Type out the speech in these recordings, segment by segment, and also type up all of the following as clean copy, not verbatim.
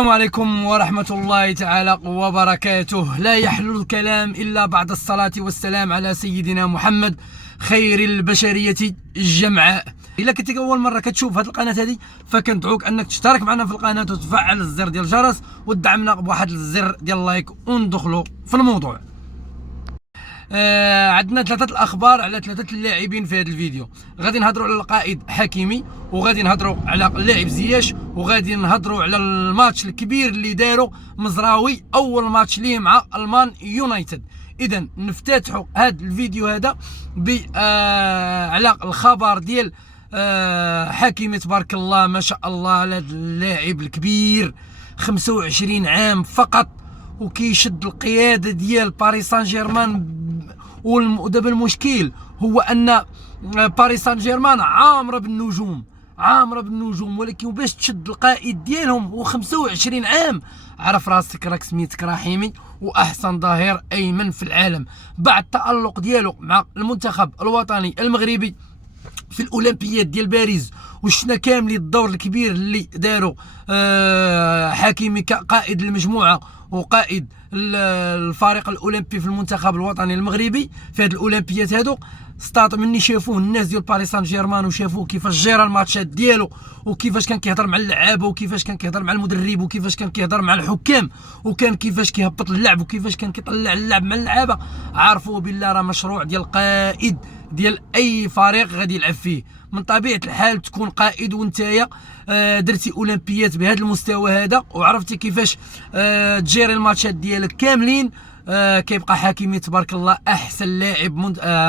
السلام عليكم ورحمة الله تعالى وبركاته. لا يحل الكلام إلا بعد الصلاة والسلام على سيدنا محمد خير البشرية الجمعاء. إلا كنت أول مرة كتشوف هذه القناة هذه فكندعوك أنك تشترك معنا في القناة وتفعل الزر ديال الجرس وتدعمنا بواحد الزر ديال اللايك وندخلوا في الموضوع. عندنا ثلاثة الأخبار على ثلاثة اللاعبين في هذا الفيديو. غادي نهضروا على القائد حكيمي، وغادي نهضروا على اللاعب زياش، وغادي نهضروا على الماتش الكبير اللي داروا مزراوي، أول ماتش ليه مع المان يونايتد. إذا نفتتحوا هذا الفيديو هذا على الخبر ديال حكيمي. تبارك الله ما شاء الله على هذا اللاعب الكبير، 25 عام فقط وكيشد القيادة ديال باريس سان جيرمان. ودابا المشكل هو ان باريس سان جيرمان عامره بالنجوم، ولكن باش تشد القائد ديالهم هو 25 عام. عرف راسك، راك سميتك رحيمي واحسن ظهير ايمن في العالم. بعد التألق ديالو مع المنتخب الوطني المغربي في الاولمبياد ديال باريس، وشفنا كاملين الدور الكبير اللي داروا حكيمي كقائد المجموعه وقائد الفريق الاولمبي في المنتخب الوطني المغربي في هذه الاولمبيات هذو. مني شافوه الناس ديال باريس سان جيرمان وشافوه كيفاش جير الماتشات ديالو، وكيفاش كان كيهضر مع اللعابه، وكيفاش كان كيهضر مع المدرب، وكيفاش كان كيهضر مع الحكام، وكان كيفاش كيهبط اللعب، وكيفاش كان كيطلع اللعب مع اللعابه. عارفوا بالله راه مشروع ديال القائد ديال اي فريق غادي يلعب فيه. من طبيعه الحال تكون قائد وانتايا درتي اولمبيات بهذا المستوى هذا، وعرفتي كيفاش تجيري الماتشات ديالك كاملين. كيبقى حكيمي تبارك الله احسن لاعب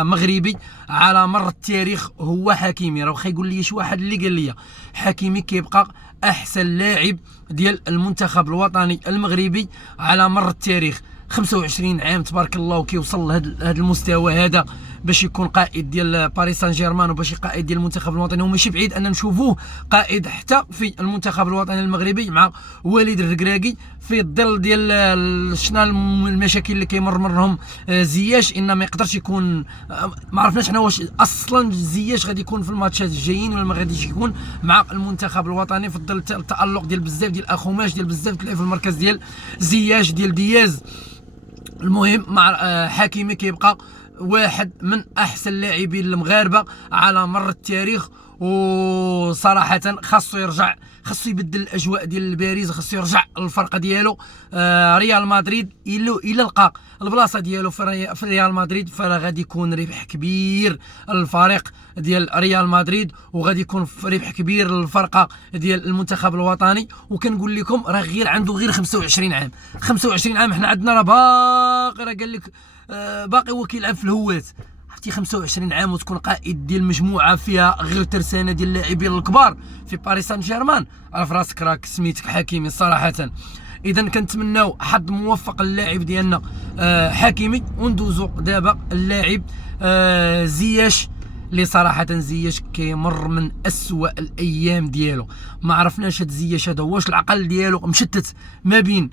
مغربي على مر التاريخ. هو حكيمي، راه واخا يقول لي شي واحد اللي قال لي حكيمي كيبقى احسن لاعب ديال المنتخب الوطني المغربي على مر التاريخ. 25 عام تبارك الله وكيوصل لهذا المستوى هذا باش يكون قائد ديال باريس سان جيرمان وباش قائد ديال المنتخب الوطني. وماشي بعيد ان نشوفوه قائد حتى في المنتخب الوطني المغربي مع وليد الركراكي، في الظل ديال شنا المشاكل اللي كيمر منهم زياش. ان ما يقدرش يكون، ما عرفناش حنا واش اصلا زياش غادي يكون في الماتشات الجايين ولا ما غاديش يكون مع المنتخب الوطني، في الظل التالق ديال بزاف ديال اخوماش ديال بزاف تلاقي في المركز ديال زياش ديال دياز. المهم مع حكيمي كيبقى واحد من احسن اللاعبين المغاربه على مر التاريخ. وصراحه خاصو يرجع، خاصو يبدل الاجواء ديال باريس، خاصو يرجع للفرقه ديالو ريال مدريد. الا لقى البلاصه ديالو في ريال مدريد فراه غادي يكون ربح كبير الفريق ديال ريال مدريد، وغادي يكون ربح كبير للفرقه ديال المنتخب الوطني. وكنقول لكم راه عنده غير 25 عام. 25 عام حنا عندنا راه باقي، راه قال لك باقي هو كيلعب في الهوات. عرفتي 25 عام وتكون قائد ديال مجموعه فيها غير ترسانه ديال اللاعبين الكبار في باريس سان جيرمان. عرف راسك، راك سميتك حكيمي صراحه. اذا كنتمناو حظ موفق للاعب ديالنا حكيمي. وندوزو دابا اللاعب زياش، اللي صراحه زياش كيمر من اسوأ الايام ديالو. ما عرفناش هاد زياش هذا واش العقل ديالو مشتت ما بين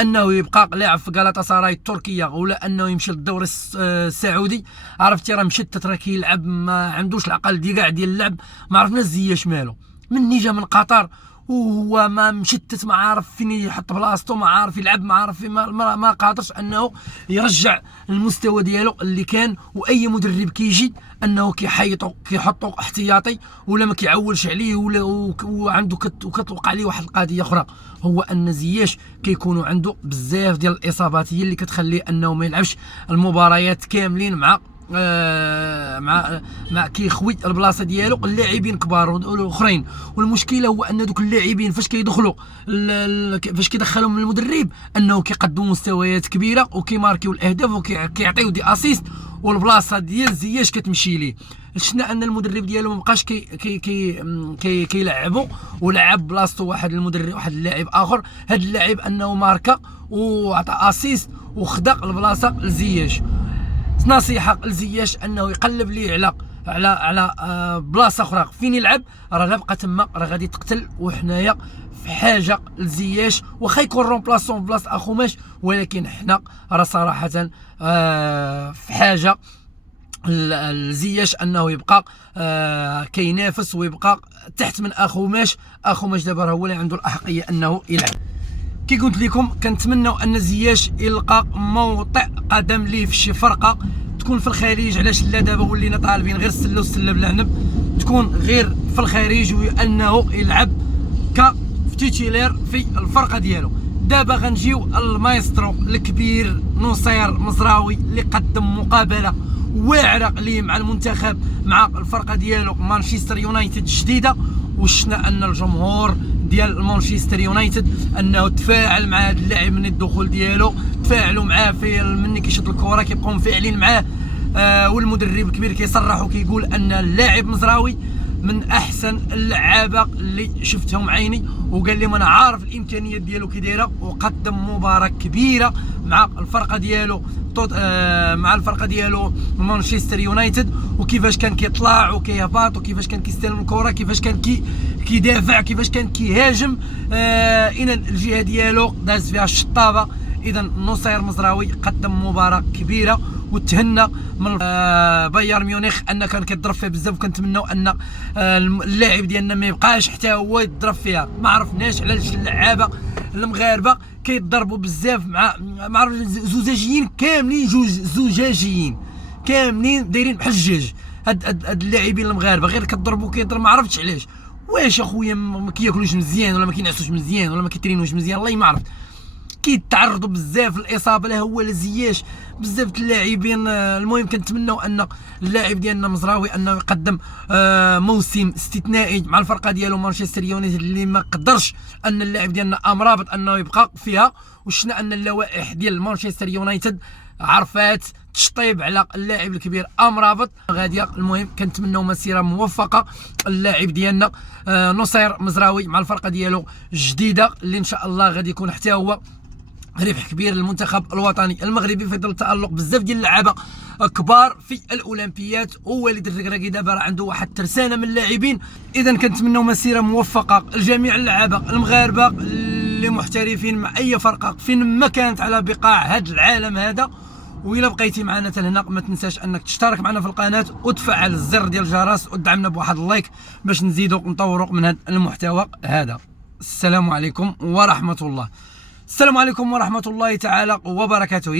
انه يبقى لاعب في غالاتا سراي التركيه ولا انه يمشي للدوري السعودي. عرفتي راه مشتت، راه كيلعب ما عندوش العقل ديال كاع ديال اللعب. ما عرفناش زياش مالو، مني جا من قطر وهو ما مشتت، ما عارف فين يحط بلاصتو، ما عارف يلعب، ما عارف ما قادرش انه يرجع المستوى ديالو اللي كان. واي مدرب كيجي انه كيحطو احتياطي ولا ما كيعولش عليه ولا وعنده كتوقع عليه واحد القضيه اخرى، هو ان زياش كيكونوا عنده بزاف ديال الاصابات هي اللي كتخليه انه ما يلعبش المباريات كاملين مع كيخوي البلاصه ديالو اللاعبين كبار والاخرين. والمشكله هو ان دوك اللاعبين فاش كيدخلوا فاش كيدخلهم المدرب انه كيقدموا مستويات كبيره وكيماركيو الاهداف وكيعطيو دي اسيست، والبلاصه ديال زياش كتمشي ليه. شفنا ان المدرب ديالو مابقاش كيلعبوا ولعب بلاصتو واحد المدرب، واحد اللاعب اخر. هذا اللاعب انه ماركا وعطى اسيست وخدا البلاصه لزياش. نصيحه لزياش انه يقلب ليه على بلاصه اخرى فين يلعب. راه لا بقى تما راه غادي تقتل. وحنايا في حاجه لزياش، واخا يكون رومبلاسون بلاصه اخو ماش، ولكن حنا راه صراحه في حاجه الزياش انه يبقى كينافس ويبقى تحت من اخو ماش دابا هو اللي عنده الاحقيه انه يلعب. كي قلت لكم كنتمنوا ان زياش يلقى موطئ قدم ليه في شي فرقه تكون في الخارج. علاش لا دابا ولينا طالبين غير السله والسله بالعنب، تكون غير في الخارج وانه يلعب كتيتيلير في الفرقه ديالو. دابا غنجيو المايسترو الكبير نصير مزراوي اللي قدم مقابله واعره ليه مع المنتخب مع الفرقه ديالو مانشستر يونايتد الجديده، وشنا ان الجمهور ديال مانشستر يونايتد انه تفاعل مع هذا اللاعب من الدخول ديالو، تفاعلوا معاه في مني كيشد الكره كيبقاو مفاعلين معاه. والمدرب الكبير كيصرح وكيقول ان اللاعب مزراوي من احسن اللعابه اللي شفتهم عيني، وقال لهم انا عارف الامكانيات ديالو كي دايره، وقدم مباراه كبيره مع الفرقه ديالو مانشستر يونايتد، وكيفاش كان كيطلع وكيهبط وكيفاش كان كيستلم الكره، كيفاش كان كيدافع، كيفاش كان كيهاجم. اذا الجهه ديالو داز فيها الشطابه. اذا نصير مزراوي قدم مباراه كبيره، وتهنى من بايرن ميونخ ان كان كيضرب فيها بزاف، وكنتمنوا ان اللاعب ديالنا ما يبقاش حتى هو يضرب فيها. ما عرفناش علاش اللعابه المغاربه كيضربوا بزاف مع ما عرف زجاجيين كاملين، زجاجيين كاملين دايرين بحال الجاج. هاد اللاعبين المغاربه غير كضربوا كيضرب، ما عرفتش علاش. واش اخويا ما كياكلوش مزيان ولا ما كينعسوش مزيان ولا ما كيترينوش مزيان، والله ما عرفت. كيتعرضوا بزاف للاصابه، لا هو لا زياش، بزاف اللاعبين. المهم كنتمنوا ان اللاعب ديالنا مزراوي انه يقدم موسم استثنائي مع الفرقه ديالو مانشستر يونايتد اللي ما قدرش ان اللاعب ديالنا امرابط انه يبقى فيها. وشنا ان اللوائح ديال مانشستر يونايتد عرفات تشطيب على اللاعب الكبير امرابط غاديه. المهم كنتمنوا مسيره موفقه اللاعب ديالنا نصير مزراوي مع الفرقه ديالو الجديده، اللي ان شاء الله غادي يكون حتى هو ربح كبير للمنتخب الوطني المغربي في ظل التالق بزاف ديال اللعابه كبار في الاولمبيات. ووالد الركراكي دابا راه عنده واحد الترسانه من اللاعبين. اذا كنتمنوا مسيره موفقه لجميع اللعابه المغاربه اللي محترفين مع اي فرقه فين ما كانت على بقاع هذا العالم هذا. وإلا بقيتي معنا حتى لهنا ما تنساش انك تشترك معنا في القناه وتفعل الزر ديال الجرس ودعمنا بواحد اللايك باش نزيدوا نطوروا من هذا المحتوى هذا. السلام عليكم ورحمه الله. السلام عليكم ورحمه الله تعالى وبركاته.